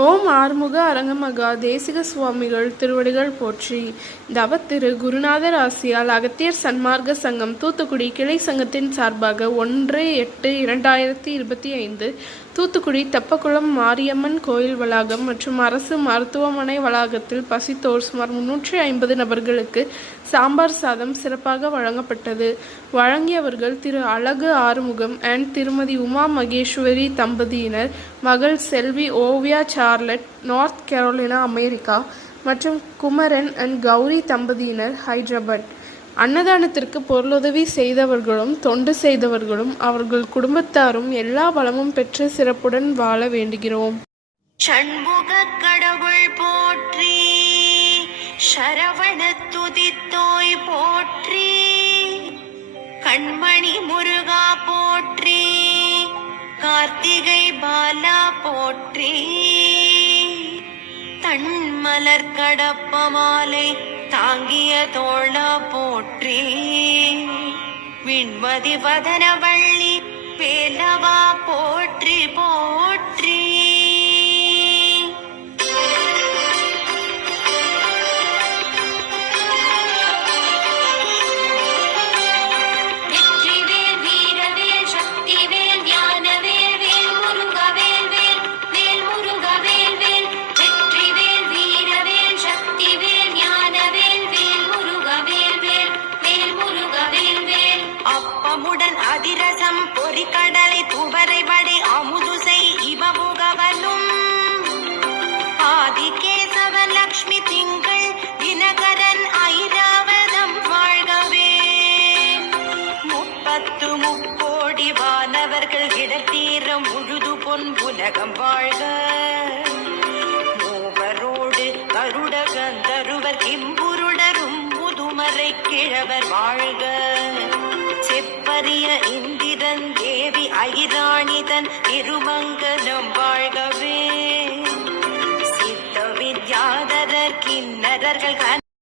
ஓம் ஆறுமுக அரங்கமகா தேசிக சுவாமிகள் திருவடிகள் போற்றி. தவத்திரு குருநாதர் ஆசியால் அகத்தியர் சன்மார்க்க சங்கம் தூத்துக்குடி கிளை சங்கத்தின் சார்பாக 1/8/2025 தூத்துக்குடி தெப்பக்குளம் மாரியம்மன் கோயில் வளாகம் மற்றும் அரசு மருத்துவமனை வளாகத்தில் பசித்தோர் சுமார் 350 நபர்களுக்கு சாம்பார் சாதம் சிறப்பாக வழங்கப்பட்டது. வழங்கியவர்கள் திரு அழகு ஆறுமுகம் அண்ட் திருமதி உமா மகேஸ்வரி தம்பதியினர், மகள் Selvi Oviya Charlotte, North Carolina, America, மற்றும் குமரன் அண்ட் கௌரி தம்பதியினர், ஹைதராபாத். அன்னதானத்திற்கு பொருளுதவி செய்தவர்களும் தொண்டு செய்தவர்களும் அவர்கள் குடும்பத்தாரும் எல்லா வளமும் பெற்று சிறப்புடன் வாழ வேண்டுகிறோம். சண்முக கடவுள் போற்றி, சரவண துதித்தோய் போற்றி, கண்மணி முருகா போற்றி, கார்த்திகை பாலா போற்றி, தன்மலர் கடப்ப மாலை தாங்கிய தோளா போற்றி, விண்மதி வதனவள்ளி வேலவா போற்றி போற்றி. அதிரசம் பொறிக்கடலை துவரை வடை அமுதுசை இவமுகவனும் ஆதிகேசவ லக்ஷ்மி திங்கள் தினகரன் ஐராவதம் வாழ்கவே. 30 வானவர்கள் இடத்தீரம் முழுது பொன் உலகம் வாழ்க. மூவரோடு கருட கந்தருவர் கிம்புருடரும் முதுமறை கிழவர் வாழ்க. செப்பரிய இந்திரன் தேவி ஐராணிதன் திருமங்க